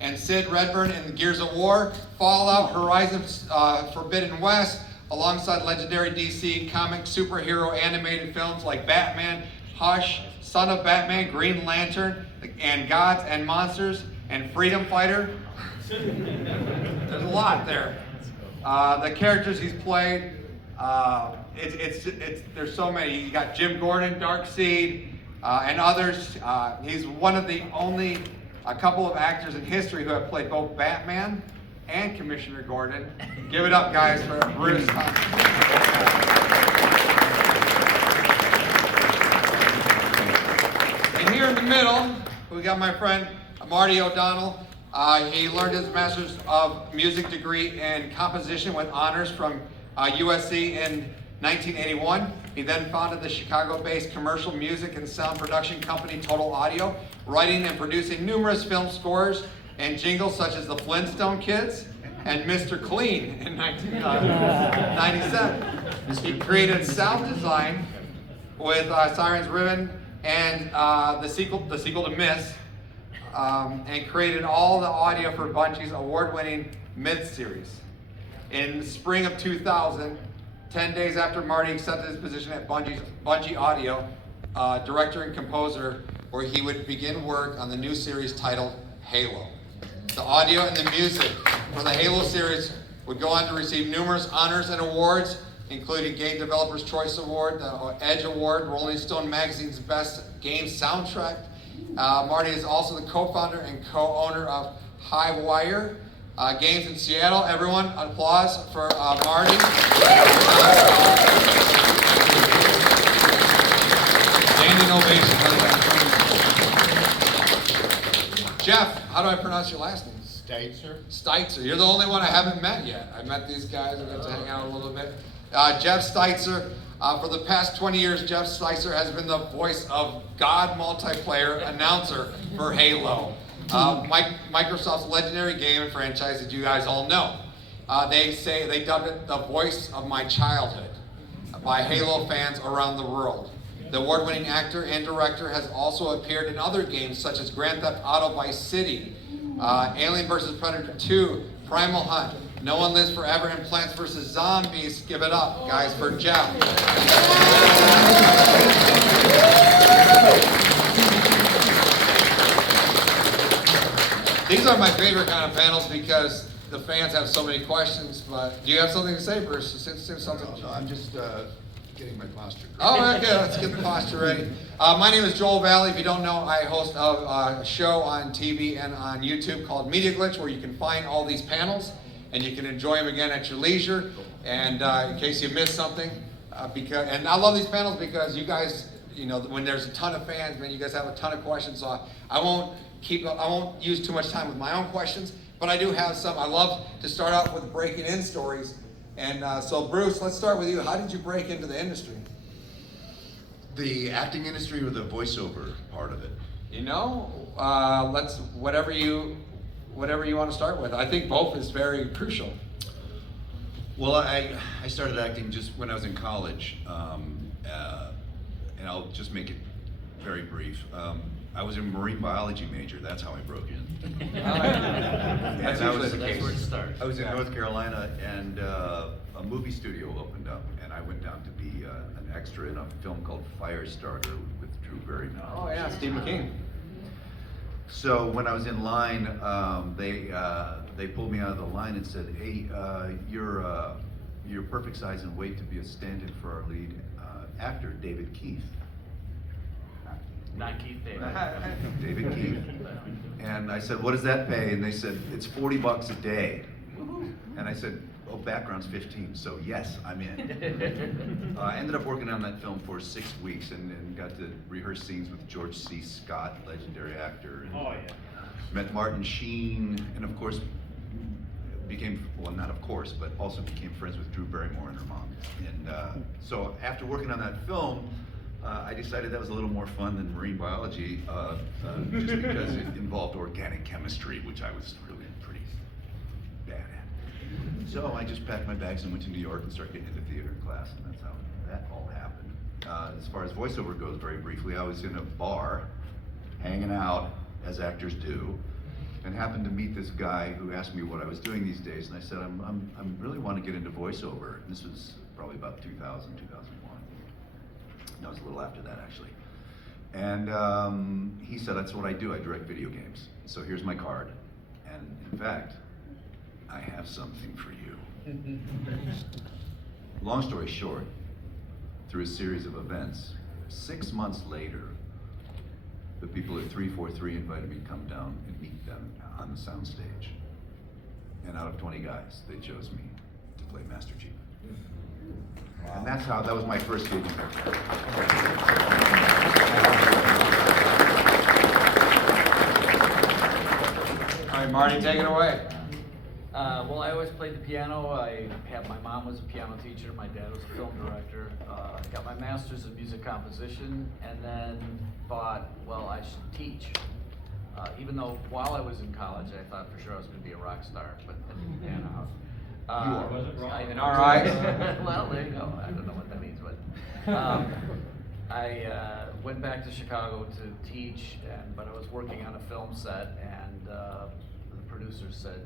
and Sid Redburn in the Gears of War, Fallout, Horizon Forbidden West, alongside legendary DC comic superhero animated films like Batman, Hush, Son of Batman, Green Lantern, and Gods and Monsters, and Freedom Fighter. There's a lot there. The characters he's played, there's so many. You got Jim Gordon, Darkseid, and others. He's one of the only a couple of actors in history who have played both Batman and Commissioner Gordon. Give it up, guys, for Bruce. And here in the middle, we got my friend Marty O'Donnell. He learned his Master's of Music degree in composition with honors from USC in 1981. He then founded the Chicago-based commercial music and sound production company Total Audio, writing and producing numerous film scores and jingles such as The Flintstone Kids and Mr. Clean in 1997. He created sound design with Sirens Ribbon and the sequel to Miss, and created all the audio for Bungie's award-winning Myth series. In the spring of 2000, 10 days after Marty accepted his position at Bungie Audio, director and composer, where he would begin work on the new series titled Halo. The audio and the music for the Halo series would go on to receive numerous honors and awards, including Game Developers Choice Award, the Edge Award, Rolling Stone Magazine's Best Game Soundtrack. Marty is also the co-founder and co-owner of Highwire Games in Seattle. Everyone, applause for Marty. Standing ovation. Jeff, how do I pronounce your last name? Steitzer. You're the only one I haven't met yet. I met these guys. I got to hang out a little bit. Jeff Steitzer. For the past 20 years, Jeff Steitzer has been the voice of God multiplayer announcer for Halo, Microsoft's legendary game and franchise that you guys all know. They dubbed it the voice of my childhood by Halo fans around the world. The award-winning actor and director has also appeared in other games such as Grand Theft Auto Vice City, Alien vs. Predator 2, Primal Hunt, No One Lives Forever, and Plants vs. Zombies. Give it up, guys, for Jeff. These are my favorite kind of panels because the fans have so many questions, but do you have something to say, Bruce? No, I'm just getting my posture correct. Oh, okay, let's get the posture ready. My name is Joel Valley. If you don't know, I host a show on TV and on YouTube called Media Glitch, where you can find all these panels and you can enjoy them again at your leisure. And in case you missed something, and I love these panels because you guys, when there's a ton of fans, man, you guys have a ton of questions. So I won't use too much time with my own questions, but I do have some. I love to start out with breaking in stories. And so Bruce, let's start with you. How did you break into the industry? The acting industry or the voiceover part of it? Let's whatever you want to start with. I think both is very crucial. Well, I started acting just when I was in college, and I'll just make it very brief. I was a marine biology major. That's how I broke in. That's usually the case. That's where it starts. I was in North Carolina, and a movie studio opened up, and I went down to be an extra in a film called Firestarter with Drew Barrymore. Oh yeah, Steve McKean. So when I was in line, they pulled me out of the line and said, "Hey, you're perfect size and weight to be a stand-in for our lead actor, David Keith." Not Keith David. David Keith. And I said, "What does that pay?" And they said, "It's $40 a day." And I said, "Oh, background's 15, so yes, I'm in." I ended up working on that film for 6 weeks and got to rehearse scenes with George C. Scott, legendary actor. And met Martin Sheen, and of course, but also became friends with Drew Barrymore and her mom. And so after working on that film, I decided that was a little more fun than marine biology, just because it involved organic chemistry, which I was really pretty bad at. So I just packed my bags and went to New York and started getting into theater class, and that's how that all happened. As far as voiceover goes, very briefly, I was in a bar, hanging out, as actors do, and happened to meet this guy who asked me what I was doing these days, and I said, I'm really want to get into voiceover. And this was probably about 2000, 2001. No, it was a little after that, actually. And he said, that's what I do, I direct video games. So here's my card. And in fact, I have something for you. Long story short, through a series of events, 6 months later, the people at 343 invited me to come down and meet them on the soundstage. And out of 20 guys, they chose me to play Master Chief. Wow. And that was my first gig. All right, Marty, take it away. Well, I always played the piano. My mom was a piano teacher, my dad was a film director. Got my master's in music composition, and then thought, well, I should teach. Even though while I was in college, I thought for sure I was going to be a rock star, but that didn't pan out. All right. Well, there you go. I don't know what that means, but I went back to Chicago to teach, but I was working on a film set, and the producer said,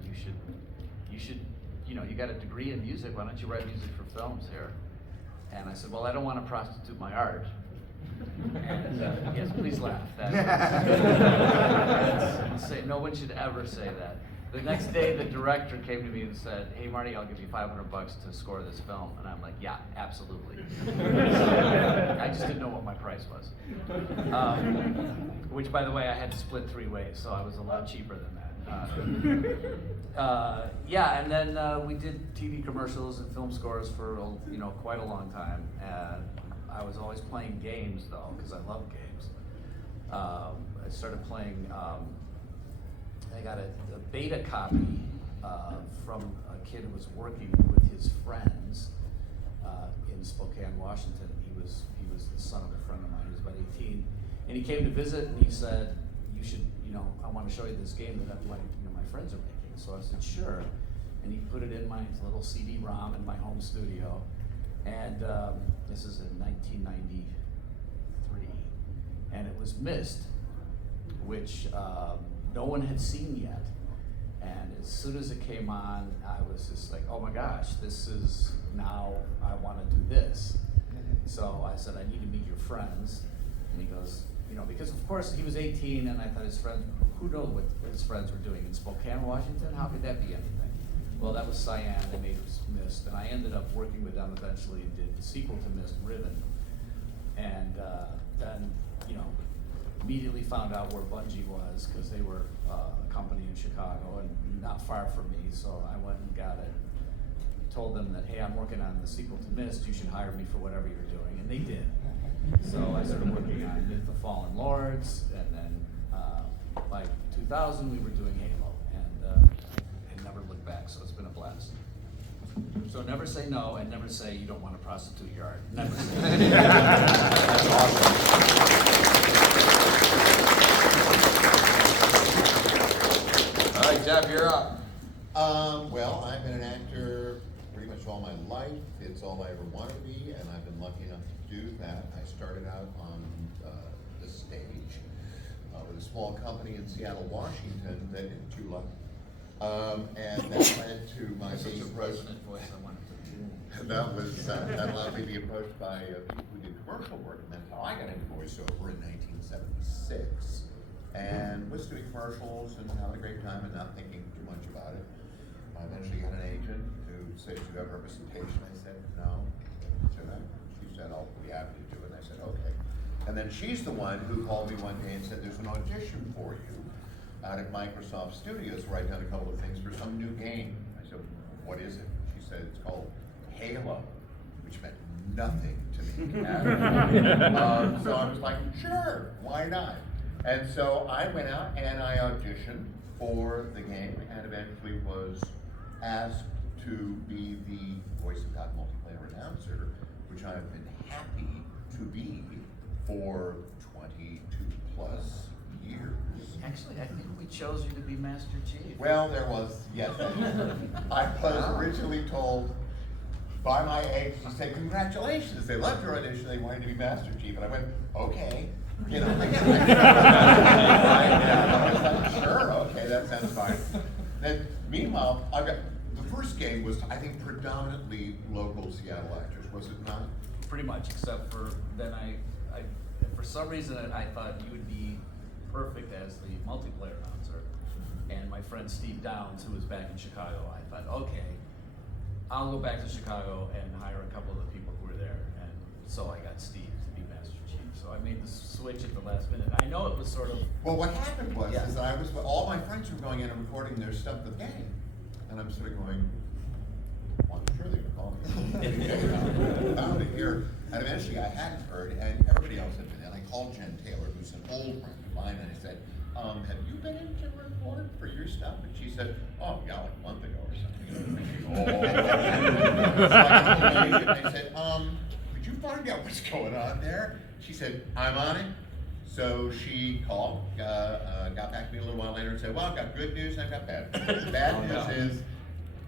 you should, you got a degree in music, why don't you write music for films here? And I said, well, I don't want to prostitute my art. And yes, please laugh. No one should ever say that. The next day, the director came to me and said, hey, Marty, I'll give you $500 to score this film. And I'm like, yeah, absolutely. So, I just didn't know what my price was. Which, by the way, I had to split 3 ways, so I was a lot cheaper than that. Yeah, and then we did TV commercials and film scores for quite a long time. I was always playing games, though, because I love games. I started playing, I got a beta copy from a kid who was working with his friends in Spokane, Washington. He was the son of a friend of mine. He was about 18, and he came to visit, and he said, "You should, I want to show you this game that my friends are making." So I said, "Sure," and he put it in my little CD-ROM in my home studio, and this is in 1993, and it was Myst, which no one had seen yet. And as soon as it came on, I was just like, oh my gosh, now I want to do this. So I said, I need to meet your friends. And he goes, because of course he was 18, and I thought his friends, who knows what his friends were doing in Spokane, Washington? How could that be anything? Well, that was Cyan, they made Myst, and I ended up working with them eventually and did the sequel to Myst, Riven. And then, immediately found out where Bungie was, because they were a company in Chicago and not far from me, so I went and got it. Told them that, hey, I'm working on the sequel to Myst, you should hire me for whatever you're doing, and they did. So I started working on Myth of Fallen Lords, and then by 2000 we were doing Halo, and I never looked back, so it's been a blast. So never say no, and never say you don't want to prostitute your art. Never say That's awesome. All right, Jeff, you're up. Well, I've been an actor pretty much all my life. It's all I ever wanted to be, and I've been lucky enough to do that. I started out on the stage with a small company in Seattle, Washington that did Tula. And that led to my being approached. That allowed me to be approached by people who did commercial work, and that's how I got into voiceover in 1976. And was doing commercials and having a great time and not thinking too much about it. I eventually got an agent who said, "Do you have representation?" I said, "No." She said, "I'll be happy to do it." And I said, "Okay." And then she's the one who called me one day and said, "There's an audition for you out at Microsoft Studios, write down a couple of things for some new game." I said, "What is it?" She said, "It's called Halo," which meant nothing to me at all. So I was like, sure, why not? And so I went out and I auditioned for the game and eventually was asked to be the Voice of God multiplayer announcer, which I've been happy to be for 22 plus years. Actually, I think we chose you to be Master Chief. Well, there was, yes. I was originally told by my agent, she said, "Congratulations, they loved your audition, they wanted to be Master Chief." And I went, okay. You know, like, I was like, sure, okay, that sounds fine. Then, meanwhile, the first game was, I think, predominantly local Seattle actors, was it not? Pretty much, except for then I for some reason I thought you would be perfect as the multiplayer announcer. And my friend Steve Downs, who was back in Chicago, I thought, okay, I'll go back to Chicago and hire a couple of the people who were there. And so I got Steve to be Master Chief. So I made the switch at the last minute. I know it was sort of. Well, what happened was, Yeah. is that all my friends were going in and recording their stuff for the game. And I'm sort of going, well, I'm sure they were calling me. Found it here. And eventually I hadn't heard, and everybody else had been. And I called Jen Taylor, who's an old friend of mine, and I said, have you been in to record for your stuff? And she said, oh, yeah, like a month ago or something. So I said, could you find out what's going on there? She said, I'm on it. So she called, got back to me a little while later and said, well, I've got good news and I've got bad news. The bad news is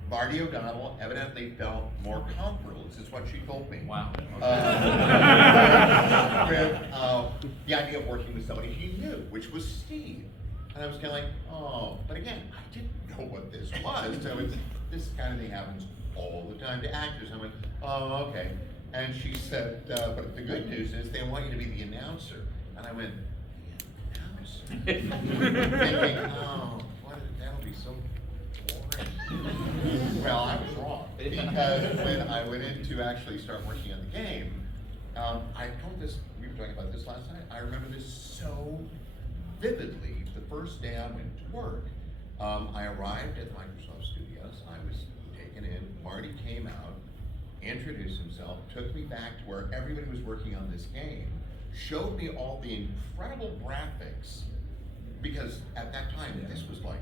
Marty O'Donnell evidently felt more comfortable. This is what she told me. Wow. With the idea of working with somebody he knew, which was Steve. And I was kind of like, oh, but again, I didn't know what this was. So this kind of thing happens all the time to actors. I went, oh, okay. And she said, but the good news is they want you to be the announcer. And I went, the announcer? Thinking, oh, that'll be so boring. Well, I was wrong, because when I went in to actually start working on the game, I told this, we were talking about this last night, I remember this so vividly. The first day I went to work, I arrived at Microsoft Studios, I was taken in, Marty came out, introduced himself, took me back to where everybody was working on this game, showed me all the incredible graphics, because at that time, this was like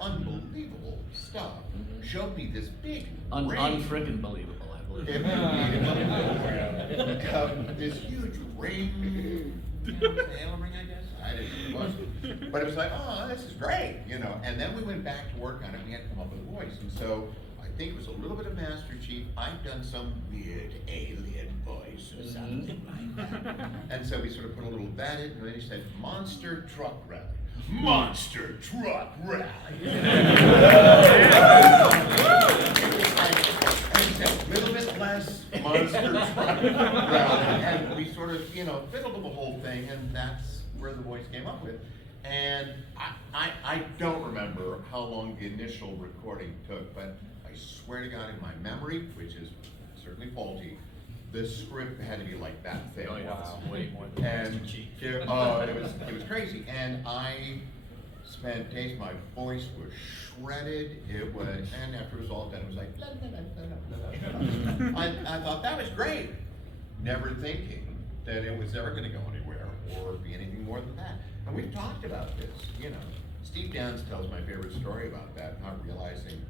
unbelievable stuff. Showed me this big ring. Unfriggin' believable, I believe. This huge ring. Was it a Halo ring, I guess? I didn't know what it was. But it was like, oh, this is great, you know. And then we went back to work on it, we had to come up with a voice. And so I think it was a little bit of Master Chief. I'd done some weird alien voice or something like that. And so we sort of put a little of that in, and then he said, Monster Truck Rally. Monster Truck Rally. And he said, a little bit less Monster Truck Rally. And we sort of, you know, fiddled with the whole thing, and that's where the voice came up with. And I don't remember how long the initial recording took, but I swear to God, in my memory, which is certainly faulty, the script had to be like that thick. Oh, yeah. Wow. Way more than And Master Chief. it was crazy. And I spent days, my voice was shredded. It was, and after it was all done, it was like, la, la, la, la, la, la. I thought that was great, never thinking that it was ever going to go anywhere or be anything more than that. And we've talked about this, you know. Steve Downs tells my favorite story about that, not realizing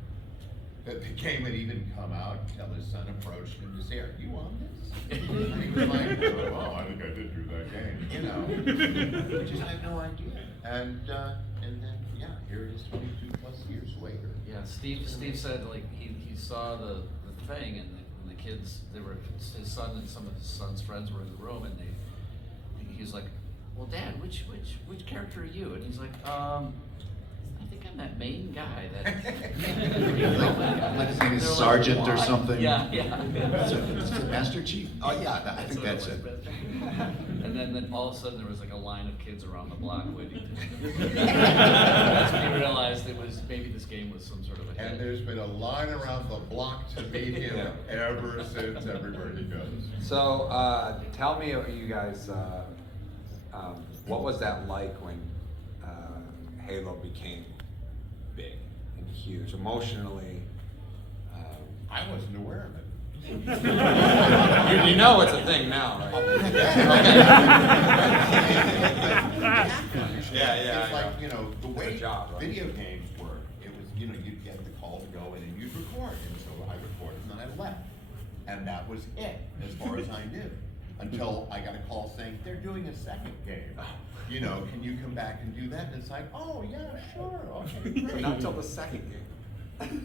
that the game had even come out until his son approached him to say, are you on this? And he was like, oh, I think I did do that game, you know. We just had no idea. And then, yeah, here it is 22 plus years later. Yeah, Steve said like he saw the thing and the kids, his son and some of his son's friends were in the room and he was like, well, Dad, which character are you? And he's like, I think I'm that main guy that. Like his name is They're like, Sergeant or "What?" something. Yeah. Is it Master Chief? Oh yeah, I think that's it. And then all of a sudden there was like a line of kids around the block waiting. That's when he realized maybe this game was some sort of a hit. And there's been a line around the block to meet him ever since everywhere he goes. So, tell me, you guys, what was that like when Halo became big and huge emotionally? I wasn't aware of it. You know it's a thing now, right? Yeah, It's I like, know. you know, the way Good job, right? video games work, it was, you know, you'd get the call to go in and you'd record. And so I recorded and then I left. And that was it, as far as I knew. Until I got a call saying, they're doing a second game. You know, can you come back and do that? And it's like, oh, yeah, sure, okay, great. Not until the second game.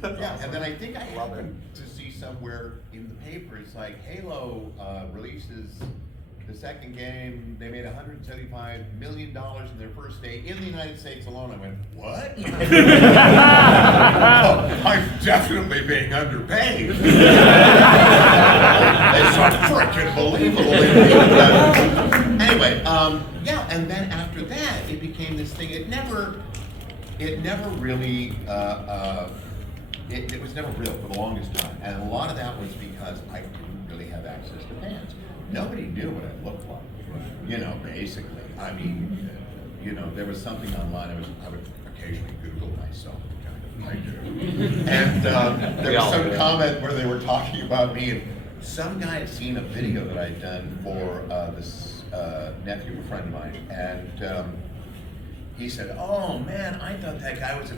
Yeah, and then I think I happened to see somewhere in the paper, it's like Halo releases The second game, they made $175 million in their first day in the United States alone. I went, what? Oh, I'm definitely being underpaid. It's freaking believable. Anyway, yeah, and then after that, it became this thing. It never really, it was never real for the longest time. And a lot of that was because I didn't really have access to fans. Nobody knew what I looked like, you know, basically. I mean, you know, there was something online, I would occasionally Google myself, kind of, I do. And there was some comment where they were talking about me, and some guy had seen a video that I'd done for this nephew of a friend of mine, and he said, oh man, I thought that guy was a